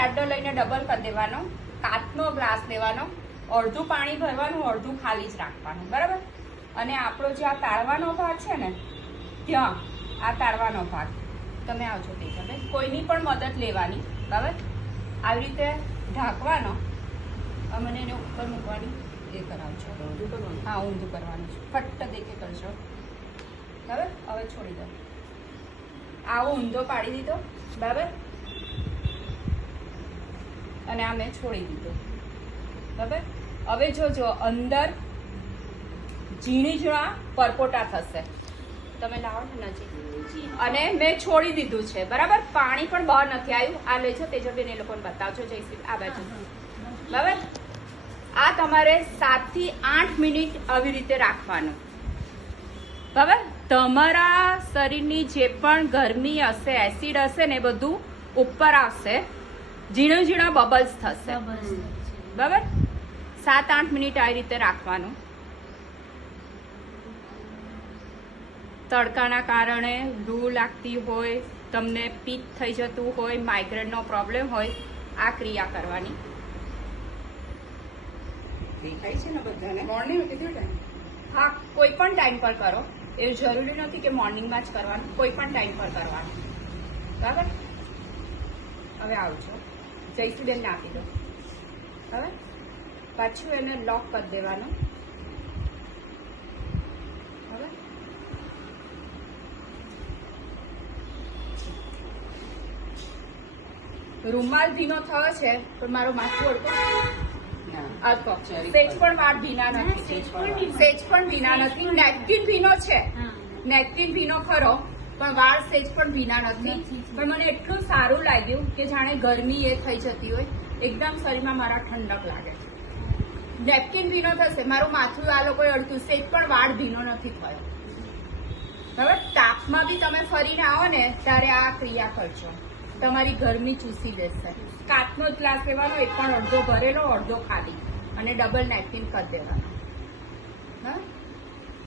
જાડો લઈને ડબલ કરી દેવાનો, કાચનો ગ્લાસ લેવાનો, અડધું પાણી ભરવાનું, અડધું ખાલી જ રાખવાનું, બરાબર. અને આપણો જે આ તાળવાનો ભાગ છે ને, ત્યાં આ તાળવાનો ભાગ તમે આવજો તેજાબેન, કોઈની પણ મદદ લેવાની, બરાબર. આવી રીતે ઢાંકવાનો, મને એને ઉપર મૂકવાની એ કરાવજો. હા, ઊંધું કરવાનું છે, ફટ્ટ દેખે કરશો, બરાબર. હવે છોડી દો, આવો ઊંધો પાડી દીધો, બરાબર. અને આ મેં છોડી દીધો, બરાબર. હવે જોજો અંદર ઝીણી ઝીણા પરપોટા થશે, તમે લાવો ને નજીક. અને મેં છોડી દીધું છે, બરાબર. પાણી પણ બહાર નથી આવ્યું. આ લેજો તેજબેન, એ લોકોને બતાવજો. જયશ્રી આ બાજુ, બરાબર. આ તમારે 7 થી 8 મિનિટ આવી રીતે રાખવાનું, બરાબર. તમારા શરીરની જે પણ ગરમી હશે, એસિડ હશે ને, બધું ઉપર આવશે, ઝીણા ઝીણા બબલ્સ થશે, બરાબર. 7-8 મિનિટ આવી રીતે રાખવાનું. તડકાના કારણે લૂ લાગતી હોય, તમને પિત્ત થઈ જતું હોય, માઇગ્રેનનો પ્રોબ્લેમ હોય, આ ક્રિયા કરવાની. દેખાય છે ને બધાને? મોર્નિંગ કેટલો ટાઈમ? હા, કોઈ પણ ટાઈમ પર કરો, એવું જરૂરી નથી કે મોર્નિંગમાં જ કરવાનું, કોઈ પણ ટાઈમ પર કરવાનું, બરાબર. હવે આવજો, જયશ્રીબેનને આપી દો. હવે પાછું એને લોક કરી દેવાનું, હવે રૂમાલ ભીનો થયો છે, પણ મારો માથું અડકો સેજ પણ વાળ ભીના નથી, સેજ પણ ભીના નથી. નેપકિન ભીનો છે, નેપકિન ભીનો ખરો, પણ વાળ સેજ પણ ભીના નથી. પણ મને એટલું સારું લાગ્યું કે જાણે ગરમી એ થઈ જતી હોય, એકદમ શરીરમાં મારા ઠંડક લાગે છે. નેપકિન ભીનો થશે, મારું માથું આ લોકોએ અડતું, સેજ પણ વાળ ભીનો નથી થયો. હવે તાપમાં બી તમે ફરીને આવો ને ત્યારે આ ક્રિયા કરજો, તમારી ગરમી ચૂસી દેશે. કાચનો જ ગ્લાસ લેવાનો, એક પણ અડધો ભરેલો, અડધો ખાલી, અને ડબલ નેપકિન કરી દેવાનો, હા.